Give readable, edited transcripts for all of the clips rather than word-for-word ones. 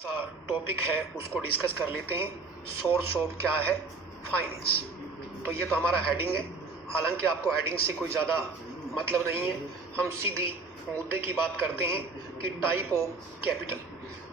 सा टॉपिक है उसको डिस्कस कर लेते हैं। सोर्स ऑफ क्या है? फाइनेंस। तो ये तो हमारा हेडिंग है, हालांकि आपको हेडिंग से कोई ज़्यादा मतलब नहीं है। हम सीधी मुद्दे की बात करते हैं कि type of capital.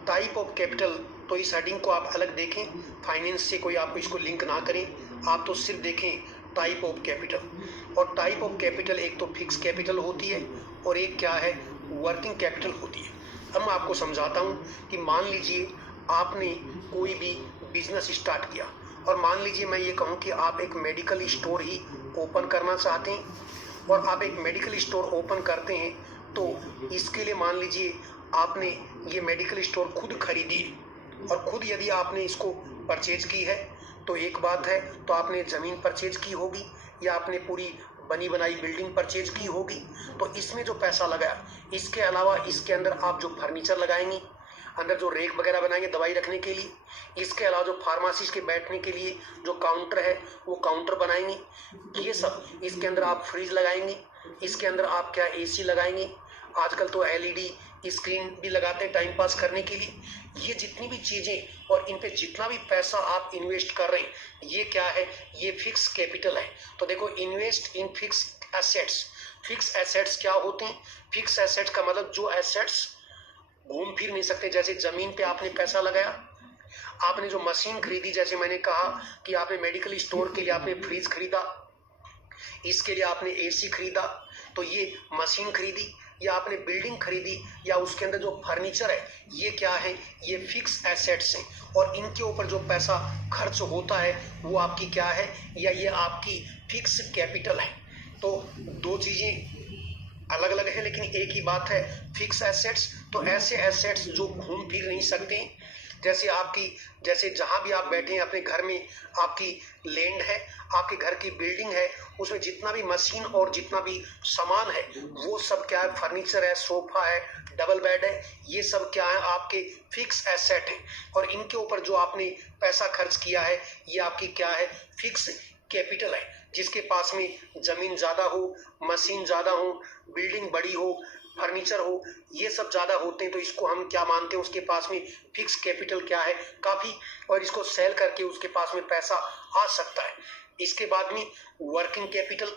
Type of capital, तो इस हेडिंग को आप अलग देखें, फाइनेंस से कोई आप इसको लिंक ना करें, आप तो सिर्फ देखें टाइप ऑफ कैपिटल। और टाइप ऑफ कैपिटल एक तो फिक्स कैपिटल होती है और एक क्या है, वर्किंग कैपिटल होती है। अब मैं आपको समझाता हूँ कि मान लीजिए आपने कोई भी बिजनेस स्टार्ट किया और मान लीजिए मैं ये कहूँ कि आप एक मेडिकल स्टोर ही ओपन करना चाहते हैं और आप एक मेडिकल स्टोर ओपन करते हैं, तो इसके लिए मान लीजिए आपने ये मेडिकल स्टोर खुद खरीदी और खुद यदि आपने इसको परचेज की है तो एक बात है, तो आपने ज़मीन परचेज की होगी या आपने पूरी बनी बनाई बिल्डिंग परचेज की होगी। तो इसमें जो पैसा लगाया, इसके अलावा इसके अंदर आप जो फर्नीचर लगाएंगे, अंदर जो रेक वगैरह बनाएंगे दवाई रखने के लिए, इसके अलावा जो फार्मासिस्ट के बैठने के लिए जो काउंटर है वो काउंटर बनाएंगे, ये सब इसके अंदर आप फ्रिज लगाएंगे, इसके अंदर आप क्या एसी लगाएंगे, आजकल तो एलईडी स्क्रीन भी लगाते हैं टाइम पास करने के लिए। ये जितनी भी चीज़ें और इन पे जितना भी पैसा आप इन्वेस्ट कर रहे हैं, ये क्या है, ये फिक्स कैपिटल है। तो देखो, invest in fix assets. Fix assets क्या होते हैं? फिक्स एसेट्स का मतलब जो एसेट्स घूम फिर नहीं सकते, जैसे जमीन पे आपने पैसा लगाया, आपने जो मशीन खरीदी, जैसे मैंने कहा कि आपने मेडिकल स्टोर के लिए आपने फ्रिज खरीदा, इसके लिए आपने एसी खरीदा, तो ये मशीन खरीदी या आपने बिल्डिंग खरीदी या उसके अंदर जो फर्नीचर है, ये क्या है, ये फिक्स एसेट्स हैं और इनके ऊपर जो पैसा खर्च होता है वो आपकी क्या है, या ये आपकी फिक्स कैपिटल है। तो दो चीज़ें अलग अलग है लेकिन एक ही बात है, फिक्स एसेट्स। तो ऐसे एसेट्स जो घूम फिर नहीं सकते, जैसे जहां भी आप बैठे हैं अपने घर में, आपकी लैंड है, आपके घर की बिल्डिंग है, उसमें जितना भी मशीन और जितना भी सामान है वो सब क्या है, फर्नीचर है, सोफा है, डबल बेड है, ये सब क्या है, आपके फिक्स एसेट है और इनके ऊपर जो आपने पैसा खर्च किया है ये आपकी क्या है, फिक्स कैपिटल है। जिसके पास में जमीन ज्यादा हो, मशीन ज्यादा हो, बिल्डिंग बड़ी हो, फर्नीचर हो, ये सब ज्यादा होते हैं, तो इसको हम क्या मानते हैं, उसके पास में फिक्स कैपिटल क्या है, काफी, और इसको सेल करके उसके पास में पैसा आ सकता है। इसके बाद में वर्किंग कैपिटल।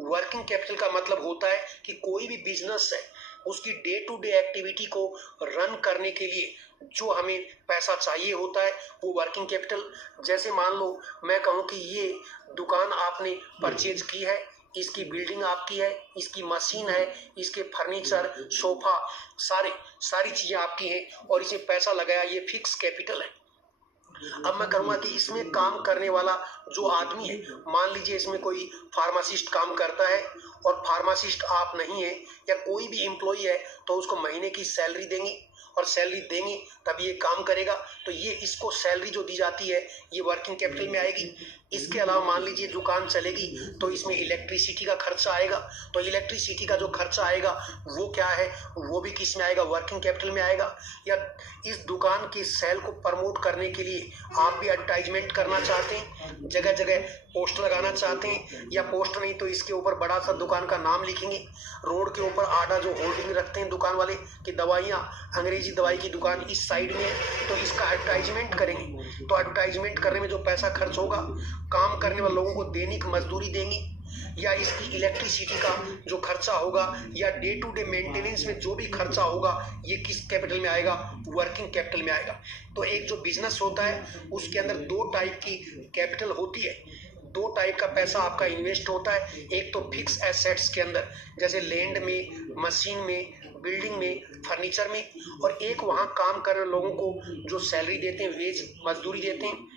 वर्किंग कैपिटल का मतलब होता है कि कोई भी बिजनेस है उसकी डे टू डे एक्टिविटी को रन करने के लिए जो हमें पैसा चाहिए होता है वो वर्किंग कैपिटल। जैसे मान लो मैं कहूँ कि ये दुकान आपने परचेज की है, इसकी बिल्डिंग आपकी है, इसकी मशीन है, इसके फर्नीचर, सोफा, सारी चीजें आपकी हैं और इसे पैसा लगाया, ये फिक्स कैपिटल है। अब मैं कहूंगा कि इसमें काम करने वाला जो आदमी है, मान लीजिए इसमें कोई फार्मासिस्ट काम करता है और फार्मासिस्ट आप नहीं है या कोई भी एम्प्लॉई है, तो उसको महीने की सैलरी देंगे और सैलरी देंगे तब ये काम करेगा, तो ये इसको सैलरी जो दी जाती है ये वर्किंग कैपिटल में आएगी। इसके अलावा मान लीजिए दुकान चलेगी तो इसमें इलेक्ट्रिसिटी का खर्चा आएगा, तो इलेक्ट्रिसिटी का जो खर्चा आएगा वो क्या है, वो भी किस में आएगा, वर्किंग कैपिटल में आएगा। या इस दुकान की सेल को प्रमोट करने के लिए आप भी एडवर्टाइजमेंट करना चाहते हैं, जगह जगह पोस्टर लगाना चाहते हैं, या पोस्टर नहीं तो इसके ऊपर बड़ा सा दुकान का नाम लिखेंगे, रोड के ऊपर आधा जो होल्डिंग रखते हैं दुकान वाले कि दवाइयाँ, अंग्रेजी दवाई की दुकान इस साइड में है, तो इसका एडवर्टाइजमेंट करेंगे। तो एडवर्टाइजमेंट करने में जो पैसा खर्च होगा, काम करने वाले लोगों को दैनिक मजदूरी देंगे, या इसकी इलेक्ट्रिसिटी का जो खर्चा होगा या डे टू डे मेंटेनेंस में जो भी खर्चा होगा, ये किस कैपिटल में आएगा, वर्किंग कैपिटल में आएगा। तो एक जो बिजनेस होता है उसके अंदर दो टाइप की कैपिटल होती है, दो टाइप का पैसा आपका इन्वेस्ट होता है। एक तो फिक्स एसेट्स के अंदर, जैसे लैंड में, मशीन में, बिल्डिंग में, फर्नीचर में, और एक वहाँ काम कर रहे लोगों को जो सैलरी देते हैं, वेज मजदूरी देते हैं,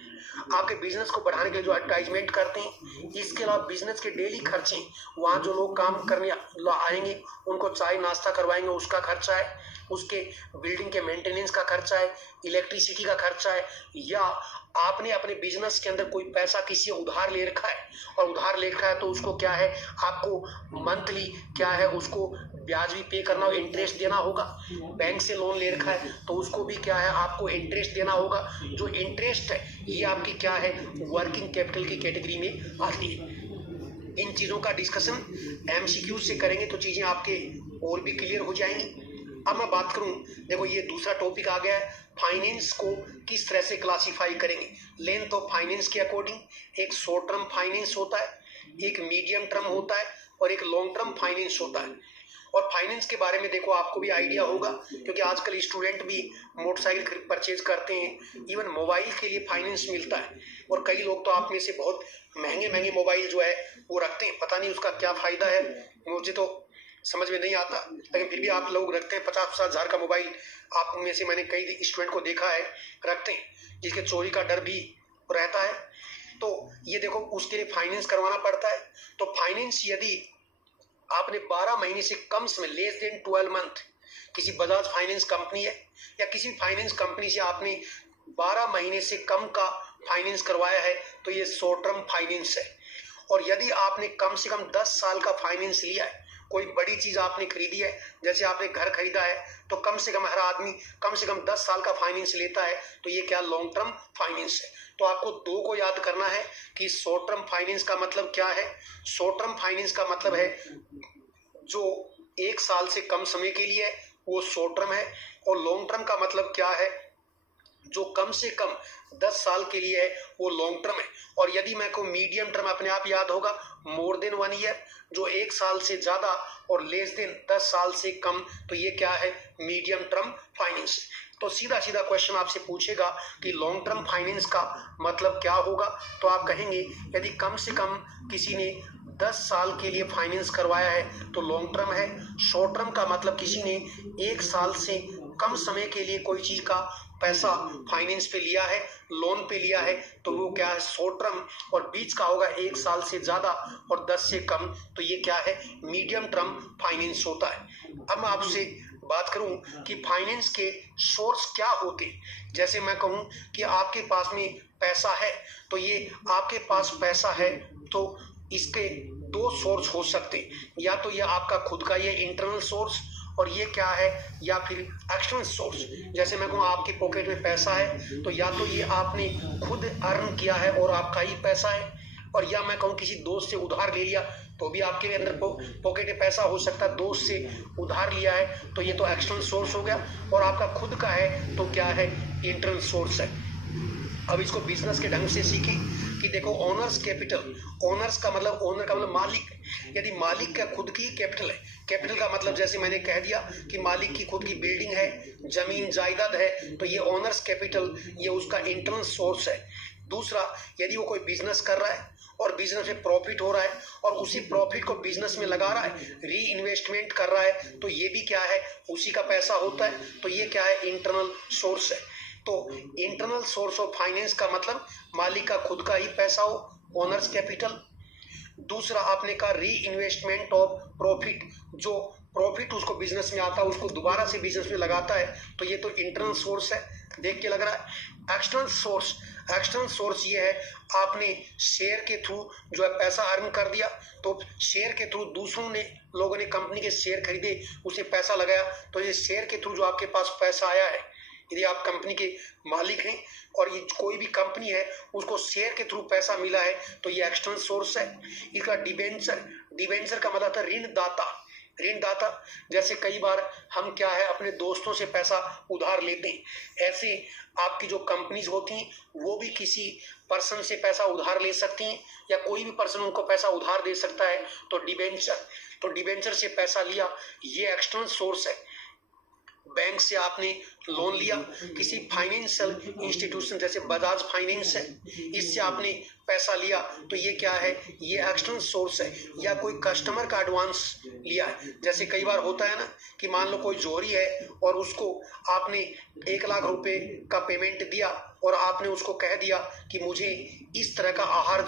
आपके बिजनेस को बढ़ाने के लिए जो एडवर्टाइजमेंट करते हैं। इसके अलावा बिजनेस के डेली खर्चे, वहाँ जो लोग काम करने आएंगे उनको चाय नाश्ता करवाएंगे उसका खर्चा है, उसके बिल्डिंग के मेंटेनेंस का खर्चा है, इलेक्ट्रिसिटी का खर्चा है, या आपने अपने बिजनेस के अंदर कोई पैसा किसी उधार ले रखा है और उधार ले रखा है तो उसको क्या है, आपको मंथली क्या है, उसको ब्याज भी पे करना और इंटरेस्ट देना होगा। बैंक से लोन ले रखा है तो उसको भी क्या है, आपको इंटरेस्ट देना होगा। जो इंटरेस्ट है ये आपकी क्या है, वर्किंग कैपिटल की कैटेगरी में आती है। इन चीज़ों का डिस्कशन एमसीक्यू से करेंगे तो चीज़ें आपके और भी क्लियर हो जाएंगी। अब मैं बात करूं, देखो ये दूसरा टॉपिक आ गया है फाइनेंस को किस तरह से क्लासिफाई करेंगे। लेंथ ऑफ फाइनेंस के अकॉर्डिंग एक शॉर्ट टर्म फाइनेंस होता है, एक मीडियम टर्म होता है और एक लॉन्ग टर्म फाइनेंस होता है। और फाइनेंस के बारे में देखो आपको भी आइडिया होगा, क्योंकि आजकल स्टूडेंट भी मोटरसाइकिल परचेज करते हैं, इवन मोबाइल के लिए फाइनेंस मिलता है। और कई लोग तो आप में से बहुत महंगे महंगे मोबाइल जो है वो रखते हैं, पता नहीं उसका क्या फायदा है, मुझे तो समझ में नहीं आता, लेकिन फिर भी आप लोग रखते हैं। 50-50 हज़ार का मोबाइल आप में से मैंने कई स्टूडेंट को देखा है रखते हैं, जिसके चोरी का डर भी रहता है। तो ये देखो उसके लिए फाइनेंस करवाना पड़ता है। तो फाइनेंस यदि आपने 12 महीने से कम समय, लेस देन 12 मंथ, किसी बजाज फाइनेंस कंपनी है या किसी फाइनेंस कंपनी से आपने 12 महीने से कम का फाइनेंस करवाया है तो ये शॉर्ट टर्म फाइनेंस है। और यदि आपने कम से कम 10 साल का फाइनेंस लिया है, कोई बड़ी चीज आपने खरीदी है, जैसे आपने घर खरीदा है, तो कम से कम हर आदमी कम से कम 10 साल का फाइनेंस लेता है, तो ये क्या लॉन्ग टर्म फाइनेंस है। तो आपको दो को याद करना है कि शॉर्ट टर्म फाइनेंस का मतलब क्या है। शॉर्ट टर्म फाइनेंस का मतलब है जो 1 साल से कम समय के लिए है वो शॉर्ट टर्म है, और लॉन्ग टर्म का मतलब क्या है, जो कम से कम 10 साल के लिए है वो लॉन्ग टर्म है। और यदि मैं को मीडियम टर्म अपने आप याद होगा, मोर देन 1 ईयर, जो 1 साल से ज्यादा, और लेस देन 10 साल से कम, तो ये क्या है, मीडियम टर्म फाइनेंस। तो सीधा सीधा क्वेश्चन आपसे पूछेगा कि लॉन्ग टर्म फाइनेंस का मतलब क्या होगा, तो आप कहेंगे यदि कम से कम किसी ने 10 साल के लिए फाइनेंस करवाया है तो लॉन्ग टर्म है। शॉर्ट टर्म का मतलब किसी ने 1 साल से कम समय के लिए कोई चीज का पैसा फाइनेंस पे लिया है, लोन पे लिया है, तो वो क्या है, शॉर्ट टर्म। और बीच का होगा 1 साल से ज्यादा और 10 से कम, तो ये क्या है, मीडियम टर्म फाइनेंस होता है। अब मैं आपसे बात करूं कि फाइनेंस के सोर्स क्या होते। जैसे मैं कहूं कि आपके पास में पैसा है, तो ये आपके पास पैसा है तो इसके 2 सोर्स हो सकते, या तो ये आपका खुद का ये इंटरनल सोर्स, और ये क्या है, या फिर एक्सटर्नल सोर्स। जैसे मैं कहूँ आपके पॉकेट में पैसा है, तो या तो ये आपने खुद अर्न किया है और आपका ही पैसा है, और या मैं कहूँ किसी दोस्त से उधार ले लिया तो भी आपके अंदर पॉकेट में पैसा हो सकता है, दोस्त से उधार लिया है तो ये तो एक्सटर्नल सोर्स हो गया, और आपका खुद का है तो क्या है, इंटरनल सोर्स है। अब इसको बिजनेस के ढंग से सीखें कि देखो ओनर्स कैपिटल, ओनर्स का मतलब, ओनर का मतलब मालिक। यदि मालिक का खुद की कैपिटल है, कैपिटल का मतलब जैसे मैंने कह दिया कि मालिक की खुद की बिल्डिंग है, जमीन जायदाद है, तो ये ओनर्स कैपिटल, ये उसका इंटरनल सोर्स है। दूसरा, यदि वो कोई बिजनेस कर रहा है और बिजनेस में प्रॉफिट हो रहा है और उसी प्रॉफिट को बिजनेस में लगा रहा है, री इन्वेस्टमेंट कर रहा है, तो ये भी क्या है, उसी का पैसा होता है, तो ये क्या है, इंटरनल सोर्स है। तो इंटरनल सोर्स ऑफ फाइनेंस का मतलब मालिक का खुद का ही पैसा हो, ओनर्स कैपिटल। दूसरा आपने कहा री इन्वेस्टमेंट ऑफ प्रॉफिट, जो प्रॉफिट उसको बिजनेस में आता है उसको दोबारा से बिजनेस में लगाता है, तो ये तो इंटरनल सोर्स है, देख के लग रहा है। एक्सटर्नल सोर्स, एक्सटर्नल सोर्स ये है आपने शेयर के थ्रू जो है पैसा अर्न कर दिया, तो शेयर के थ्रू दूसरों ने, लोगों ने कंपनी के शेयर खरीदे, उसे पैसा लगाया, तो ये शेयर के थ्रू जो आपके पास पैसा आया है, यदि आप कंपनी के मालिक हैं और ये कोई भी कंपनी है उसको शेयर के थ्रू पैसा मिला है, तो ये एक्सटर्नल सोर्स है। इसका डिबेंचर, डिबेंचर का मतलब था ऋणदाता, ऋणदाता। जैसे कई बार हम क्या है अपने दोस्तों से पैसा उधार लेते हैं, ऐसे आपकी जो कंपनीज होती हैं वो भी किसी पर्सन से पैसा उधार ले सकती हैं, या कोई भी पर्सन उनको पैसा उधार दे सकता है, तो डिबेंचर, तो डिबेंचर से पैसा लिया, ये एक्सटर्नल सोर्स है। बैंक से आपने लोन लिया, किसी फाइनेंशियल इंस्टीट्यूशन जैसे बजाज फाइनेंस है, इससे आपने पैसा लिया, तो ये क्या है, ये एक्सटर्नल सोर्स है। या कोई कस्टमर का एडवांस लिया है, जैसे कई बार होता है ना कि मान लो कोई जोहरी है और उसको आपने 1 लाख रुपए का पेमेंट दिया और आपने उसको कह दिया कि मुझे इस तरह का आहार,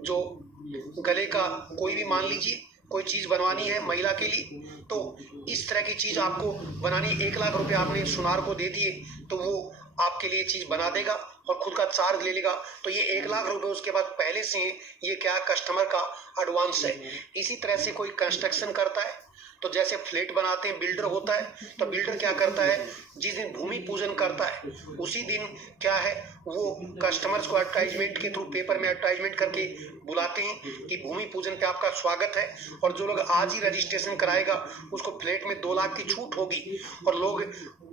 जो गले का कोई भी मान लीजिए कोई चीज बनवानी है महिला के लिए, तो इस तरह की चीज आपको बनानी, 1 लाख रुपए आपने सुनार को दे दिए, तो वो आपके लिए चीज बना देगा और खुद का चार्ज ले लेगा, तो ये 1 लाख रुपए उसके बाद पहले से ये क्या, कस्टमर का एडवांस है। इसी तरह से कोई कंस्ट्रक्शन करता है, तो जैसे फ्लैट बनाते हैं, बिल्डर होता है, तो बिल्डर क्या करता है, जिस दिन भूमि पूजन करता है उसी दिन क्या है, वो कस्टमर्स को एडवर्टाइजमेंट के थ्रू पेपर में एडवर्टाइजमेंट करके बुलाते हैं कि भूमि पूजन पे आपका स्वागत है, और जो लोग आज ही रजिस्ट्रेशन कराएगा उसको फ्लैट में 2 लाख की छूट होगी, और लोग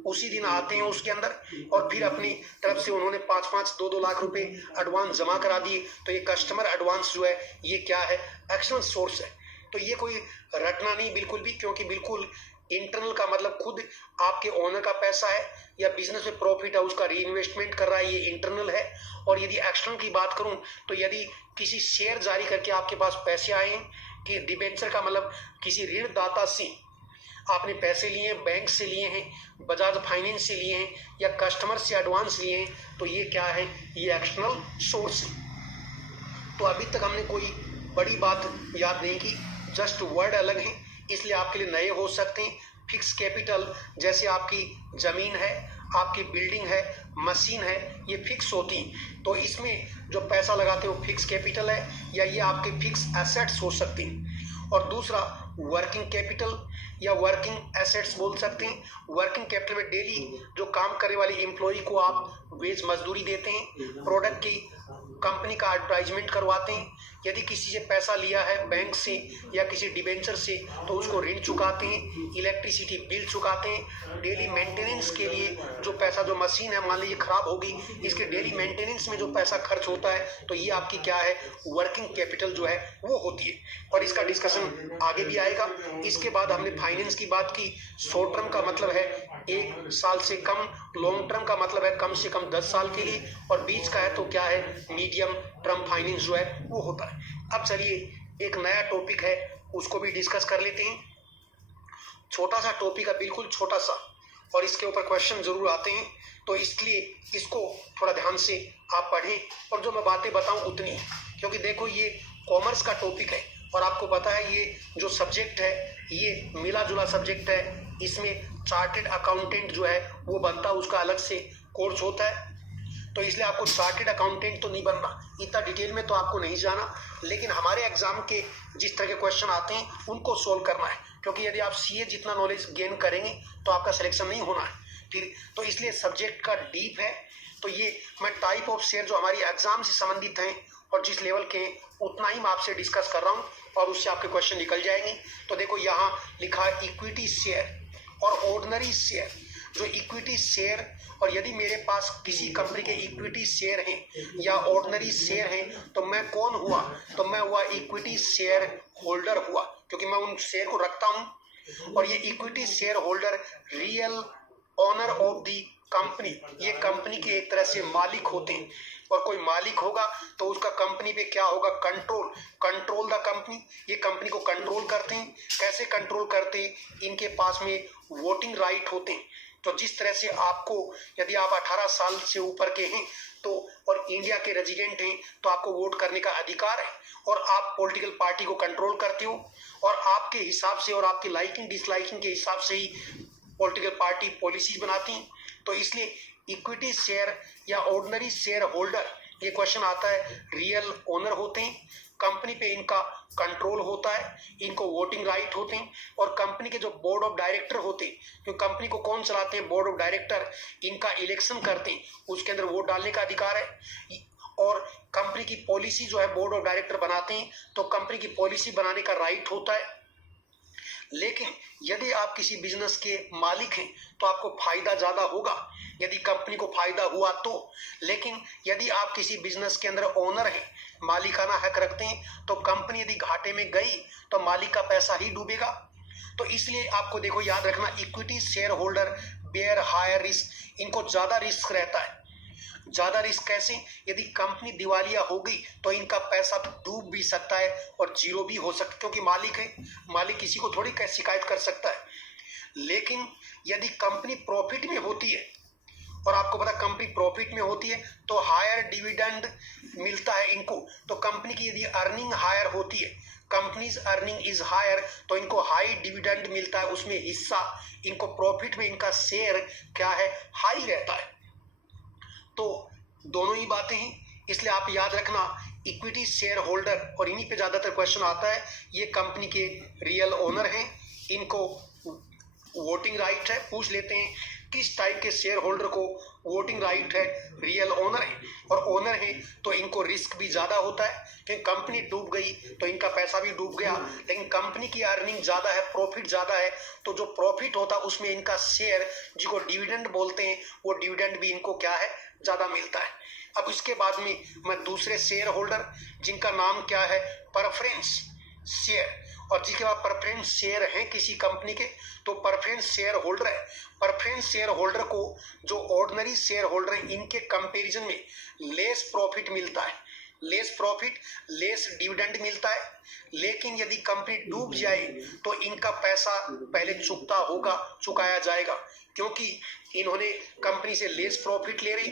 उसी दिन आते हैं उसके अंदर, और फिर अपनी तरफ से उन्होंने 5-5, 2-2 लाख रुपए एडवांस जमा करा दिए। तो ये कस्टमर एडवांस जो है ये क्या है, एक्सटर्नल सोर्स है। तो ये कोई रटना नहीं बिल्कुल भी, क्योंकि बिल्कुल इंटरनल का मतलब खुद आपके ओनर का पैसा है या बिजनेस में प्रॉफिट है उसका री इन्वेस्टमेंट कर रहा है, ये इंटरनल है। और यदि एक्सटर्नल की बात करूं तो यदि किसी शेयर जारी करके आपके पास पैसे आए, कि डिबेंचर का मतलब किसी ऋणदाता से आपने पैसे लिए, बैंक से लिए हैं, बजाज फाइनेंस से लिए हैं, या कस्टमर से एडवांस लिए हैं, तो ये क्या है, ये एक्सटर्नल सोर्स है। तो अभी तक हमने कोई बड़ी बात याद नहीं की, जस्ट वर्ड अलग है, इसलिए आपके लिए नए हो सकते हैं। फिक्स कैपिटल जैसे आपकी जमीन है, आपकी बिल्डिंग है, मशीन है, ये फिक्स होती, तो इसमें जो पैसा लगाते हो फिक्स कैपिटल है, या ये आपके फिक्स एसेट्स हो सकते हैं। और दूसरा वर्किंग कैपिटल या वर्किंग एसेट्स बोल सकते हैं। वर्किंग कैपिटल में डेली जो काम करने वाले एम्प्लॉय को आप वेज मजदूरी देते हैं, प्रोडक्ट की कंपनी का एडवर्टाइजमेंट करवाते हैं, यदि किसी से पैसा लिया है बैंक से या किसी डिबेंचर से तो उसको ऋण चुकाते हैं, इलेक्ट्रिसिटी बिल चुकाते हैं, डेली मेंटेनेंस के लिए जो पैसा, जो मशीन है मान लीजिए खराब होगी, इसके डेली मेंटेनेंस में जो पैसा खर्च होता है, तो ये आपकी क्या है, वर्किंग कैपिटल जो है वो होती है। और इसका डिस्कशन आगे भी आएगा। इसके बाद हमने फाइनेंस की बात की। शॉर्ट टर्म का मतलब है 1 साल से कम, लॉन्ग टर्म का मतलब है कम से कम 10 साल के लिए, और बीच का है तो क्या है, मीडियम टर्म फाइनेंस जो है वो होता है। अब चलिए एक नया टॉपिक है उसको भी डिस्कस कर लेते हैं। छोटा सा टॉपिक है, बिल्कुल छोटा सा, और इसके ऊपर क्वेश्चन जरूर आते हैं, तो इसलिए इसको थोड़ा ध्यान से आप पढ़ें, और जो मैं बातें बताऊं उतनी, क्योंकि देखो ये कॉमर्स का टॉपिक है और आपको पता है ये जो सब्जेक्ट है ये मिला जुला सब्जेक्ट है। इसमें चार्टेड अकाउंटेंट जो है वो बनता है, उसका अलग से कोर्स होता है, तो इसलिए आपको चार्टेड अकाउंटेंट तो नहीं बनना, इतना डिटेल में तो आपको नहीं जाना, लेकिन हमारे एग्जाम के जिस तरह के क्वेश्चन आते हैं उनको सोल्व करना है, क्योंकि यदि आप सीए जितना नॉलेज गेन करेंगे तो आपका सिलेक्शन नहीं होना है, ठीक। तो इसलिए सब्जेक्ट का डीप है। तो ये मैं टाइप ऑफ शेयर जो हमारी एग्जाम से संबंधित हैं और जिस लेवल के हैं उतना ही मैं आपसे डिस्कस कर रहा हूँ, और उससे आपके क्वेश्चन निकल जाएंगे। तो देखो यहाँ लिखा है इक्विटी शेयर और ऑर्डिनरी शेयर। जो इक्विटी शेयर, और यदि मेरे पास किसी कंपनी के इक्विटी शेयर हैं या ऑर्डिनरी शेयर हैं तो मैं कौन हुआ, तो मैं हुआ इक्विटी शेयर होल्डर हुआ, क्योंकि मैं उन शेयर को रखता हूं। और ये equity share holder real owner of the company, ये कंपनी के एक तरह से मालिक होते हैं, और कोई मालिक होगा तो उसका कंपनी पे क्या होगा, कंट्रोल द कंपनी, ये कंपनी को कंट्रोल करते हैं। कैसे कंट्रोल करते हैं, इनके पास में वोटिंग राइट होते हैं। तो जिस तरह से आपको, यदि आप 18 साल से ऊपर के हैं तो और इंडिया के रेजिडेंट हैं तो आपको वोट करने का अधिकार है, और आप पॉलिटिकल पार्टी को कंट्रोल करते हो, और आपके हिसाब से और आपकी लाइकिंग डिसलाइकिंग के हिसाब से ही पॉलिटिकल पार्टी पॉलिसीज बनाती हैं। तो इसलिए इक्विटी शेयर या ऑर्डिनरी शेयर होल्डर, ये क्वेश्चन आता है, रियल ओनर होते हैं, कंपनी पे इनका कंट्रोल होता है, इनको वोटिंग राइट होते हैं, और कंपनी के जो बोर्ड ऑफ डायरेक्टर होते हैं, जो कंपनी को कौन चलाते हैं, बोर्ड ऑफ डायरेक्टर, इनका इलेक्शन करते हैं, उसके अंदर वोट डालने का अधिकार है। और कंपनी की पॉलिसी जो है बोर्ड ऑफ डायरेक्टर बनाते हैं, तो कंपनी की पॉलिसी बनाने का राइट होता है। लेकिन यदि आप किसी बिजनेस के मालिक हैं तो आपको फायदा ज्यादा होगा यदि कंपनी को फायदा हुआ तो। लेकिन यदि आप किसी बिजनेस के अंदर ओनर हैं, मालिकाना हक रखते हैं, तो कंपनी यदि घाटे में गई तो मालिक का पैसा ही डूबेगा। तो इसलिए आपको देखो याद रखना, equity share holder bear higher risk, इनको ज्यादा रिस्क रहता है। ज्यादा रिस्क कैसे, यदि कंपनी दिवालिया हो गई तो इनका पैसा डूब भी सकता है और जीरो भी हो सकता है, क्योंकि मालिक है, मालिक किसी को थोड़ी शिकायत कर सकता है। लेकिन यदि कंपनी प्रॉफिट में होती है, और आपको पता कंपनी प्रॉफिट में होती है तो हायर डिविडेंड मिलता है इनको। तो कंपनी की यदि अर्निंग हायर होती है, कंपनीज अर्निंग इज हायर, तो इनको हाई डिविडेंड मिलता है, उसमें हिस्सा, इनको प्रॉफिट में इनका शेयर क्या है, हाई रहता है। तो दोनों ही बातें हैं, इसलिए आप याद रखना इक्विटी शेयर होल्डर, और इन्हीं पे ज्यादातर क्वेश्चन आता है, ये कंपनी के रियल ओनर हैं, इनको वोटिंग राइट है। पूछ लेते हैं किस टाइप के शेयर होल्डर को वोटिंग राइट है, रियल ओनर है। और ओनर है तो इनको रिस्क भी ज्यादा होता है कि कंपनी डूब गई तो इनका पैसा भी डूब गया, लेकिन कंपनी की अर्निंग ज्यादा है, प्रॉफिट ज्यादा है, तो जो प्रॉफिट होता है उसमें इनका शेयर जिसको डिविडेंड बोलते हैं वो डिविडेंड भी इनको क्या है, ज्यादा मिलता है। अब इसके बाद में मैं दूसरे शेयर होल्डर जिनका नाम क्या है, प्रेफरेंस शेयर, और जिसके बाद प्रेफरेंस शेयर है किसी कंपनी के तो प्रेफरेंस शेयर होल्डर है। प्रेफरेंस शेयर होल्डर को जो ऑर्डिनरी शेयर होल्डर है इनके कंपैरिजन में लेस प्रॉफिट मिलता है, लेस प्रॉफिट लेस डिविडेंड मिलता है। लेकिन यदि कंपनी डूब जाए तो इनका पैसा पहले चुकाया जाएगा, क्योंकि इन्होंने कंपनी से लेस प्रॉफिट ले रही।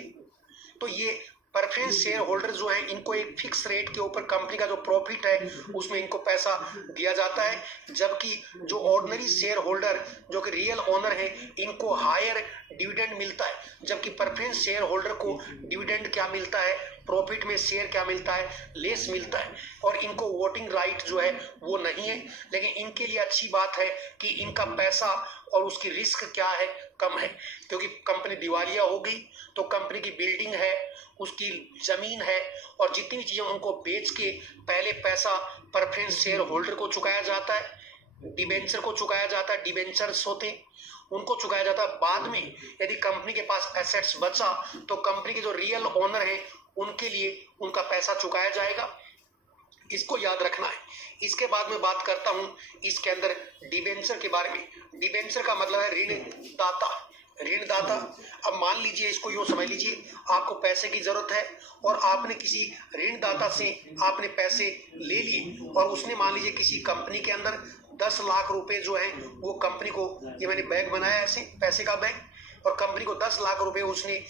तो ये प्रेफरेंस शेयर होल्डर जो है इनको एक फिक्स रेट के ऊपर कंपनी का जो प्रॉफिट है उसमें इनको पैसा दिया जाता है, जबकि जो ऑर्डिनरी शेयर होल्डर जो कि रियल ओनर है इनको हायर डिविडेंड मिलता है। जबकि प्रेफरेंस शेयर होल्डर को डिविडेंड क्या मिलता है, प्रॉफिट में शेयर क्या मिलता है, लेस मिलता है, और इनको वोटिंग राइट जो है वो नहीं है। लेकिन इनके लिए अच्छी बात है कि इनका पैसा और उसकी रिस्क क्या है, कम है, क्योंकि कंपनी दिवालिया हो गई तो कंपनी की बिल्डिंग है, उसकी जमीन है, और जितनी भी चीजें उनको बेच के पहले पैसा प्रेफरेंस शेयर होल्डर को चुकाया जाता है, डिबेंचर को चुकाया जाता है, डिबेंचर्स होते हैं उनको चुकाया जाता है। बाद में यदि कंपनी के पास एसेट्स बचा तो कंपनी के जो रियल ओनर है उनके लिए उनका पैसा चुकाया जाएगा, इसको याद रखना है। इसके बाद में बात करता हूं इसके अंदर डिबेंचर के बारे में। डिबेंचर का मतलब है ऋणदाता, ऋणदाता। अब मान लीजिए, इसको यूं समझ लीजिए, आपको पैसे की जरूरत है और आपने किसी ऋणदाता से आपने पैसे ले लिए और उसने मान लीजिए किसी कंपनी के अंदर 10 लाख रुपए जो है वो कंपनी को, ये मैंने बैग बनाया ऐसे पैसे का बैग, और कंपनी को 10 लाख रुपए उसने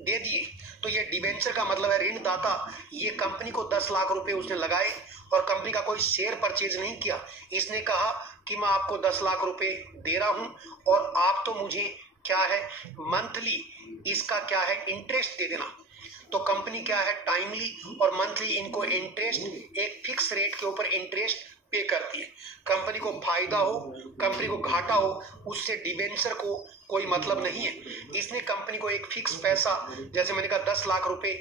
दे दिए, तो ये डिबेंचर का मतलब है ऋणदाता। ये कंपनी को 10 लाख रुपए उसने लगाए और कंपनी का कोई शेयर परचेज नहीं किया, इसने कहा कि मैं आपको 10 लाख रुपए दे रहा हूं और आप तो मुझे क्या है, मंथली इसका क्या है, इंटरेस्ट दे देना। तो कंपनी क्या है, टाइमली और मंथली इनको इंटरेस्ट, एक फिक्स रेट के ऊपर इंटरेस्ट पे करती है। कंपनी को फायदा हो, कंपनी को घाटा हो, उससे डिबेंचर को कोई मतलब नहीं है। इसने कंपनी को एक फिक्स पैसा, जैसे मैंने कहा 10 लाख रुपए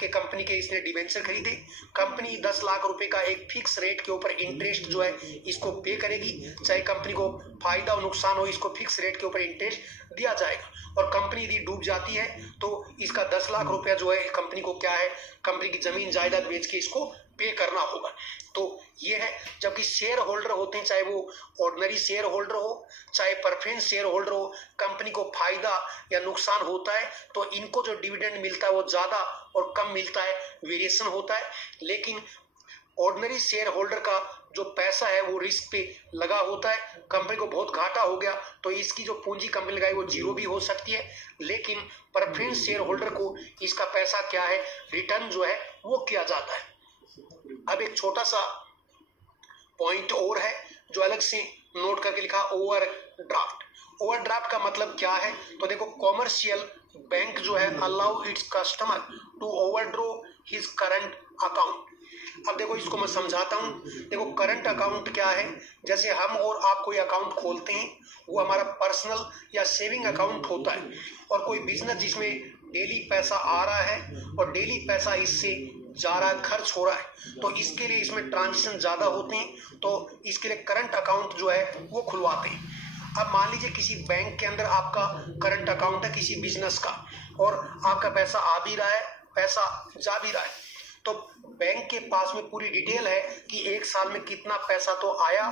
के कंपनी के इसने डिबेंचर खरीदे, कंपनी 10 लाख रुपए का एक फिक्स रेट के ऊपर इंटरेस्ट जो है इसको पे करेगी, चाहे कंपनी को फायदा और नुकसान हो, इसको फिक्स रेट के ऊपर इंटरेस्ट दिया जाएगा। और कंपनी यदि डूब जाती है तो इसका 10 लाख रुपया जो है कंपनी को क्या है, कंपनी की जमीन जायदाद बेच के इसको पे करना होगा। तो ये है। जबकि शेयर होल्डर होते हैं, चाहे वो ऑर्डिनरी शेयर होल्डर हो चाहे प्रेफरेंस शेयर होल्डर हो, कंपनी को फायदा या नुकसान होता है तो इनको जो डिविडेंड मिलता है वो ज्यादा और कम मिलता है, वेरिएशन होता है। लेकिन ऑर्डिनरी शेयर होल्डर का जो पैसा है वो रिस्क पे लगा होता है, कंपनी को बहुत घाटा हो गया तो इसकी जो पूंजी कंपनी लगाई वो जीरो भी हो सकती है, लेकिन प्रेफरेंस शेयर होल्डर को इसका पैसा क्या है, रिटर्न जो है वो किया जाता है। अब एक छोटा सा पॉइंट और है जो अलग से नोट करके लिखा, ओवरड्राफ्ट। ओवरड्राफ्ट का मतलब क्या है, तो देखो, कॉमर्शियल बैंक जो है allow its customer to overdraw his current account. अब देखो इसको मैं समझाता हूं। देखो, करंट अकाउंट क्या है, जैसे हम और आप कोई अकाउंट खोलते हैं वो हमारा पर्सनल या सेविंग अकाउंट होता है, और कोई बिजनेस जिसमें डेली पैसा आ रहा है और डेली पैसा इससे जा रहा है, खर्च हो रहा है, तो इसके लिए इसमें ट्रांजेक्शन ज्यादा होते हैं, तो इसके लिए करंट अकाउंट जो है वो खुलवाते हैं। अब मान लीजिए किसी बैंक के अंदर आपका करंट अकाउंट है किसी बिजनेस का, और आपका पैसा आ भी रहा है, पैसा जा भी रहा है, तो बैंक के पास में पूरी डिटेल है कि एक साल में कितना पैसा तो आया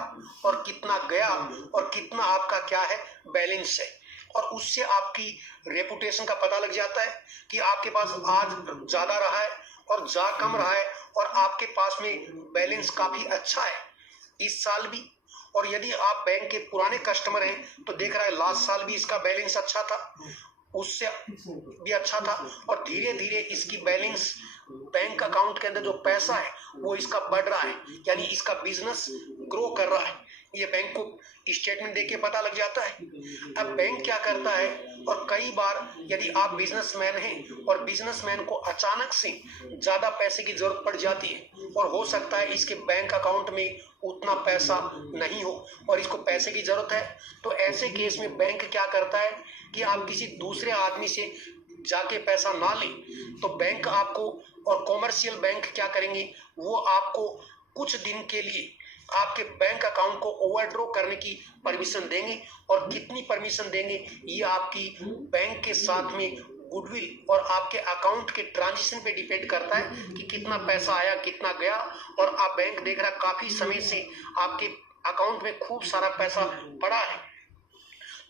और कितना गया और कितना आपका क्या है, बैलेंस है। और उससे आपकी रेपुटेशन का पता लग जाता है कि आपके पास आज ज्यादा रहा है और जा कम रहा है, और आपके पास में बैलेंस काफी अच्छा है इस साल भी। और यदि आप बैंक के पुराने कस्टमर हैं तो देख रहा है लास्ट साल भी इसका बैलेंस अच्छा था, उससे भी अच्छा था, और धीरे धीरे इसकी बैलेंस, बैंक अकाउंट के अंदर जो पैसा है वो इसका बढ़ रहा है, यानी इसका बिजनेस ग्रो कर रहा है। ये बैंक को स्टेटमेंट देके पता लग जाता है। अब बैंक क्या करता है, और कई बार यदि आप बिजनेसमैन हैं और बिजनेसमैन को अचानक से ज्यादा पैसे की जरूरत पड़ जाती है और हो सकता है इसके बैंक अकाउंट में उतना पैसा नहीं हो और इसको पैसे की जरूरत है, तो ऐसे केस में बैंक क्या करता है कि आप किसी दूसरे आदमी से जाके पैसा ना लें, तो बैंक आपको और कॉमर्शियल बैंक क्या करेंगे, वो आपको कुछ दिन के लिए आपके बैंक अकाउंट को ओवरड्रॉ करने की परमिशन देंगे। और कितनी परमिशन देंगे ये आपकी बैंक के साथ में गुडविल और आपके अकाउंट के ट्रांजेक्शन पे डिपेंड करता है कि कितना पैसा आया कितना गया। और आप बैंक देख रहा काफी समय से आपके अकाउंट में खूब सारा पैसा पड़ा है,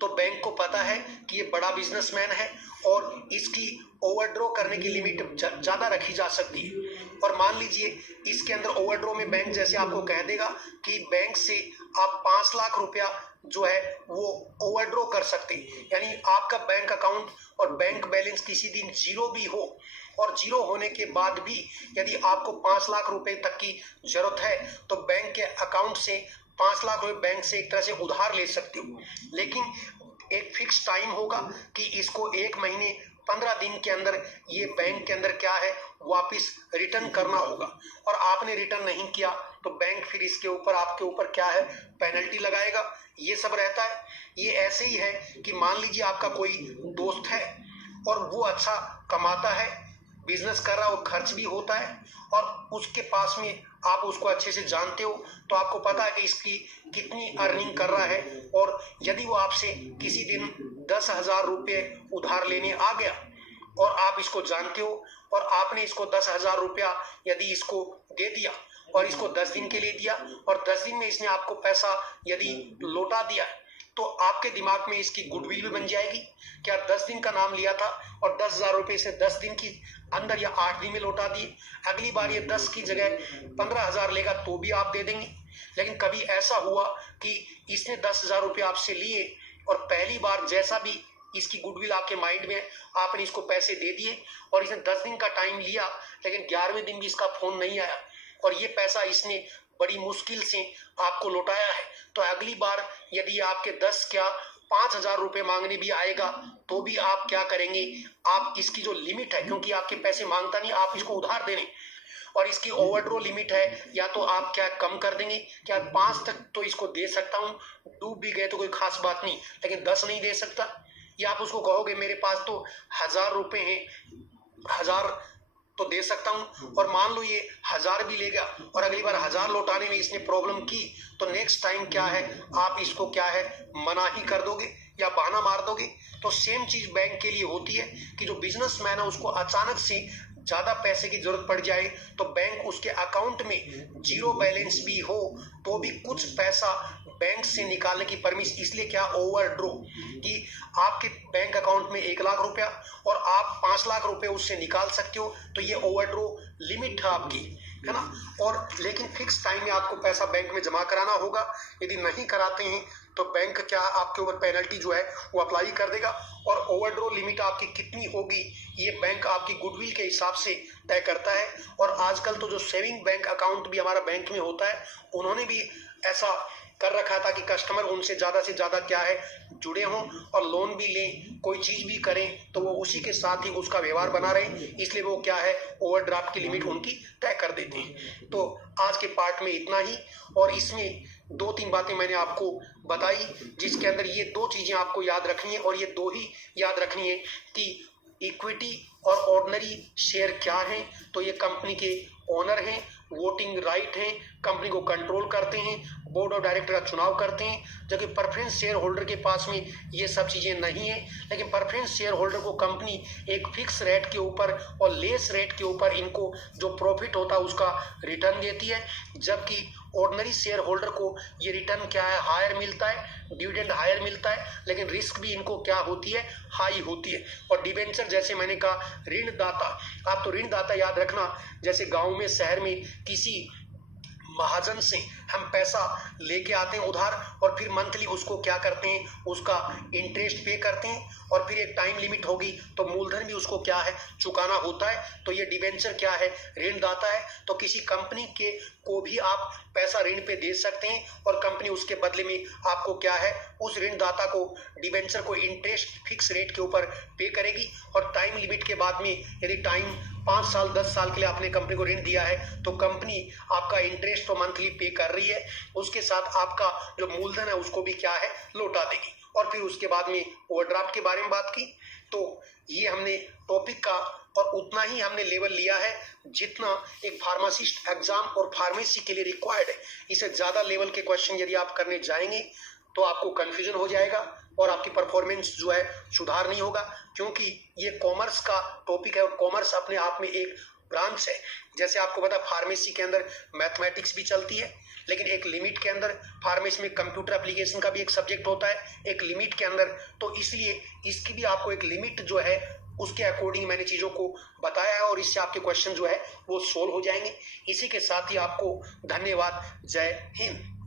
तो बैंक को पता है कि ये बड़ा बिजनेसमैन है और इसकी ओवरड्रॉ करने की लिमिट ज्यादा रखी जा सकती है। और मान लीजिए इसके अंदर ओवरड्रॉ में बैंक जैसे आपको कह देगा कि बैंक से आप 5 लाख रुपया जो है वो ओवरड्रॉ कर सकते हैं, यानी आपका बैंक अकाउंट और बैंक बैलेंस किसी दिन जीरो भी हो और जीरो होने के बाद भी यदि आपको 5 लाख रुपए तक की जरूरत है तो बैंक के अकाउंट से 5 लाख रुपए बैंक से एक तरह से उधार ले सकते हो, लेकिन एक फिक्स टाइम होगा कि इसको 1 महीने 15 दिन के अंदर ये बैंक के अंदर क्या है वापस रिटर्न करना होगा। और आपने रिटर्न नहीं किया तो बैंक फिर इसके ऊपर आपके ऊपर क्या है पेनल्टी लगाएगा, ये सब रहता है। ये ऐसे ही है कि मान लीजिए आपका कोई दोस्त है और वो अच्छा कमाता है, बिजनेस कर रहा है और खर्च भी होता है और उसके पास में आप उसको अच्छे से जानते हो, तो आपको पता है कि इसकी कितनी अर्निंग कर रहा है। और यदि वो आपसे किसी दिन 10,000 रुपये उधार लेने आ गया और आप इसको जानते हो और आपने इसको 10,000 रुपया यदि इसको दे दिया और इसको 10 दिन के लिए दिया और 10 दिन में इसने आपको पैसा यदि लौटा दिया, तो आपके दिमाग में इसकी गुडविल भी बन जाएगी। क्या 10 दिन का नाम लिया था और 10,000 रुपये से 10 दिन की अंदर या 8 दिन में लौटा दिए, अगली बार ये 10 की जगह 15,000 लेगा तो भी आप दे देंगे। लेकिन कभी ऐसा हुआ कि इसने 10,000 रुपये आपसे लिए और पहली बार जैसा भी इसकी गुडविल आपके माइंड में आपने इसको पैसे दे दिए और इसने 10 दिन का टाइम लिया, लेकिन 11वें दिन भी इसका फोन नहीं आया और ये पैसा इसने बड़ी मुश्किल से आपको लौटाया है, तो अगली बार यदि आपके 10 क्या 5,000 रुपये मांगने भी आएगा तो भी आप क्या करेंगे, आप इसकी जो लिमिट है, क्योंकि आपके पैसे मांगता नहीं, आप इसको उधार देने और इसकी ओवरड्रॉ लिमिट है, या तो आप क्या कम कर देंगे, क्या 5 तक तो इसको दे सकता हूँ, डूब भी गए तो कोई खास बात नहीं, लेकिन 10 नहीं दे सकता। या आप उसको कहोगे मेरे पास तो 1,000 रुपये हैं, 1,000 तो दे सकता हूं, और मान लो ये 1,000 भी लेगा और अगली बार 1,000 लौटाने में इसने प्रॉब्लम की, तो नेक्स्ट टाइम क्या है आप इसको क्या है मना ही कर दोगे या बहाना मार दोगे। तो सेम चीज बैंक के लिए होती है कि जो बिजनेसमैन है उसको अचानक से ज्यादा पैसे की जरूरत पड़ जाए तो बैंक उसके अकाउंट में जीरो बैलेंस भी हो तो भी कुछ पैसा बैंक से निकालने की परमिशन, इसलिए क्या ओवरड्रॉ, कि आपके बैंक अकाउंट में 1 लाख रुपया और आप 5 लाख रुपए उससे निकाल सकते हो, तो ये ओवरड्रॉ लिमिट है आपकी, है ना। और लेकिन फिक्स टाइम में आपको पैसा बैंक में जमा कराना होगा, यदि नहीं कराते हैं तो बैंक क्या आपके ऊपर पेनल्टी जो है वो अप्लाई कर देगा। और ओवरड्रॉ लिमिट आपकी कितनी होगी ये बैंक आपकी गुडविल के हिसाब से तय करता है। और आजकल तो जो सेविंग बैंक अकाउंट भी हमारा बैंक में होता है, उन्होंने भी ऐसा कर रखा था कि कस्टमर उनसे ज्यादा क्या है जुड़े हों और लोन भी लें, कोई चीज भी करें तो वो उसी के साथ ही उसका व्यवहार बना रहे, इसलिए वो क्या है ओवरड्राफ्ट की लिमिट उनकी तय कर देते हैं। तो आज के पार्ट में इतना ही, और इसमें 2-3 बातें मैंने आपको बताई जिसके अंदर ये 2 चीजें आपको याद रखनी है, और ये 2 ही याद रखनी है कि इक्विटी और ऑर्डिनरी शेयर क्या है। तो ये कंपनी के ओनर हैं, वोटिंग राइट है, कंपनी को कंट्रोल करते हैं, बोर्ड ऑफ डायरेक्टर का चुनाव करते हैं, जबकि प्रेफरेंस शेयर होल्डर के पास में ये सब चीजें नहीं है। लेकिन प्रेफरेंस शेयर होल्डर को कंपनी एक फिक्स रेट के ऊपर और लेस रेट के ऊपर इनको जो प्रॉफिट होता है उसका रिटर्न देती है, जबकि ऑर्डिनरी शेयर होल्डर को ये रिटर्न क्या है हायर मिलता है, डिविडेंड हायर मिलता है, लेकिन रिस्क भी इनको क्या होती है हाई होती है। और डिबेंचर जैसे मैंने कहा ऋणदाता, आप तो ऋणदाता याद रखना, जैसे गांव में शहर में किसी महाजन से हम पैसा लेके आते हैं उधार, और फिर मंथली उसको क्या करते हैं, उसका इंटरेस्ट पे करते हैं, और फिर एक टाइम लिमिट होगी तो मूलधन भी उसको क्या है, चुकाना होता है। तो ये डिबेंचर क्या है, ऋणदाता है। तो किसी कंपनी के को भी आप पैसा ऋण पे दे सकते हैं, और कंपनी उसके बदले में आपको क्या है, उस ऋणदाता को, डिबेंचर को इंटरेस्ट फिक्स रेट के ऊपर पे करेगी। और टाइम लिमिट के बाद में यदि टाइम 5 साल 10 साल के लिए आपने कंपनी को ऋण दिया है तो कंपनी आपका इंटरेस्ट तो मंथली पे कर रही है, उसके साथ आपका जो मूलधन है उसको भी क्या है, लौटा देगी। और फिर उसके बाद में ओवरड्राफ्ट के बारे में बात की। तो ये हमने टॉपिक का और उतना ही हमने लेवल लिया है जितना एक फार्मासिस्ट एग्जाम और फार्मेसी के लिए रिक्वायर्ड है। इससे ज्यादा लेवल के क्वेश्चन यदि आप करने जाएंगे तो आपको कंफ्यूजन हो जाएगा और आपकी परफॉर्मेंस जो है सुधार नहीं होगा, क्योंकि ये कॉमर्स का टॉपिक है और कॉमर्स अपने आप में एक ब्रांच है। जैसे आपको पता फार्मेसी के अंदर मैथमेटिक्स भी चलती है, लेकिन एक लिमिट के अंदर फार्मेसी में कंप्यूटर एप्लीकेशन का भी एक सब्जेक्ट होता है एक लिमिट के अंदर। तो इसलिए इसकी भी आपको एक लिमिट जो है उसके अकॉर्डिंग मैंने चीजों को बताया है, और इससे आपके क्वेश्चन जो है वो सोल्व हो जाएंगे। इसी के साथ ही आपको धन्यवाद। जय हिंद।